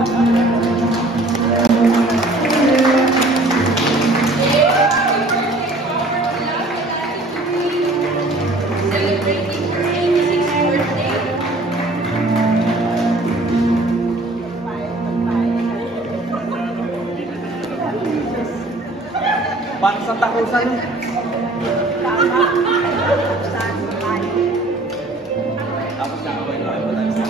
Parang Santa Rosa yun. Tapos nakabay-labay pa tayo sa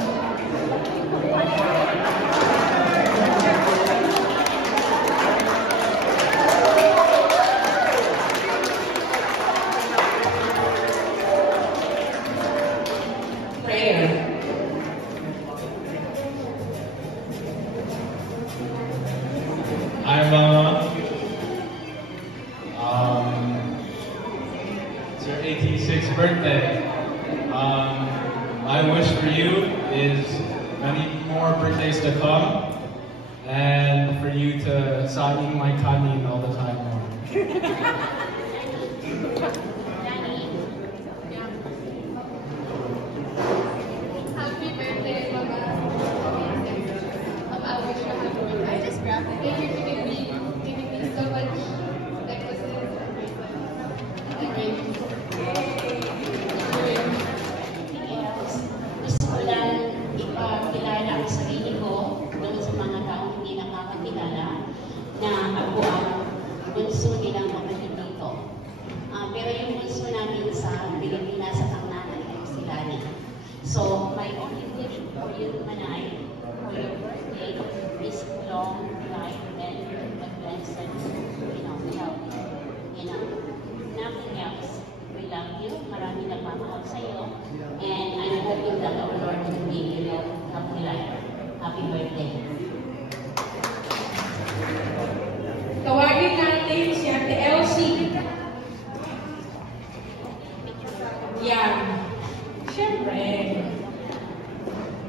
prayer. Hi, Mama. It's your 86th birthday. My wish for you is many more birthdays to come, and for you to sign my kanin all the time more. Happy birthday, Mama. I wish you a happy birthday. I just grabbed it. Thank you for giving me so much necklaces and bracelets. And rings. Gusto ko lang ipakilala ang sarili ko doon sa mga taong hindi nakakakilala na ako ang bunso nilang kapatid dito. Pero yung bunso namin sa Pilipinas at ang nanay ay si Lani. So, my only wish for you, Manay, for your birthday is long life and a blessed, health. Nothing else. We love you. Maraming nagmamahal sa iyo. And I'm hoping that our Lord will give you a happy life. Happy birthday. Tawagin natin si Ate Elsie. Yan. Siyempre,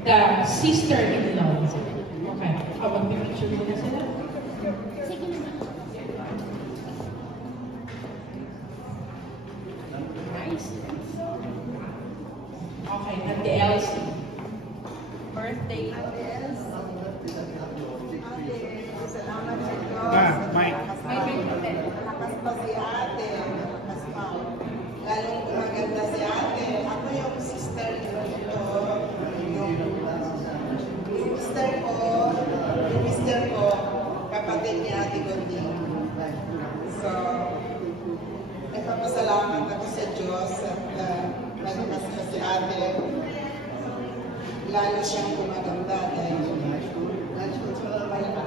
the sister-in-law. Okay. Mag-picture mo na sila. Sige naman. Nice. Okay, Ate Elsie. Birthday. Salamat sa Diyos. Mike. Malakas pa si ate. Malakas pa. Lalong maganda si ate. Ako yung sister nito. Yung mister ko, kapatid ni Ate Gondi. So, nagpapasalamat ako sa Diyos at malakas pa si ate. Lalo siyang gumaganda dahil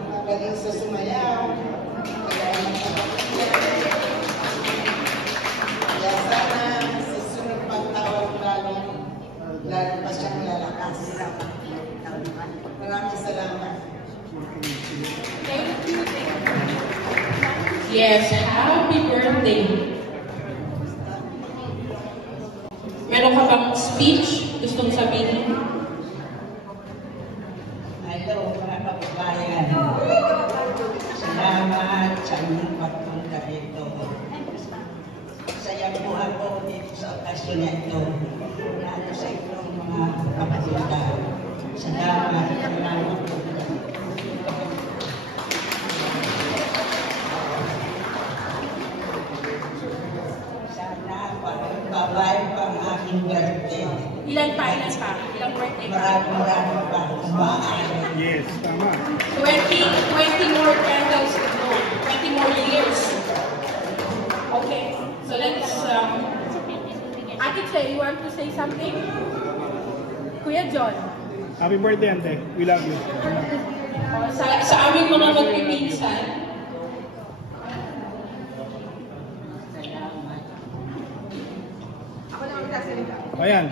magaling sa sumayaw. Kaya sana sa sunod pang taon lalo pa siyang lalakas. Maraming salamat. Thank you. Yes, happy birthday. Meron ka bang speech gustong sabihin? Hello, mga kababayan. Salamat sa inyong pagpunta rito. Saya po ako dito sa okasyon na ito. Lalo sa inyong mga kapatida. Salamat. Salamat po. Sana pag-babay pang aking birthday. Ilan pa? Ilang birthday pa? Maraming pa. Bahay. Yes, tama. 20 more candles to go. 20 more years. Okay, so let's, Ate Che, you want to say something? Kuya John. Happy birthday, Ante. We love you. Sa aming mga magpipinsan. Ako naman kasi nito. Ayan.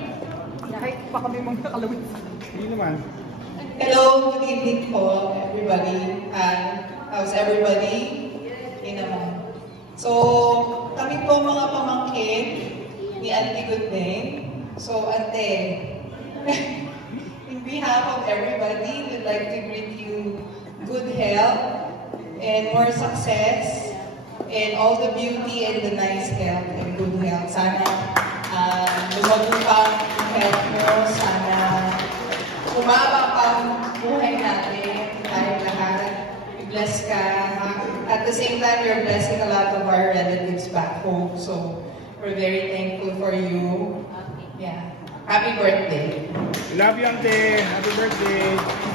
Kahit pa kami mga kalawin. Hindi naman. Hello, good evening po, everybody. And how's everybody? Okay naman. So, kami po mga pamangkin ni Auntie Goodname. So, Ate, in behalf of everybody, we'd like to greet you good health and more success and all the beauty and the nice health and good health. Sana lumago pa ang health mo. Sana umaba pa ang buhay natin. blessed ka. At the same time, you're blessing a lot of our relatives back home. So, we're very thankful for you. Yeah. Happy birthday. We love you, Ante. Happy birthday.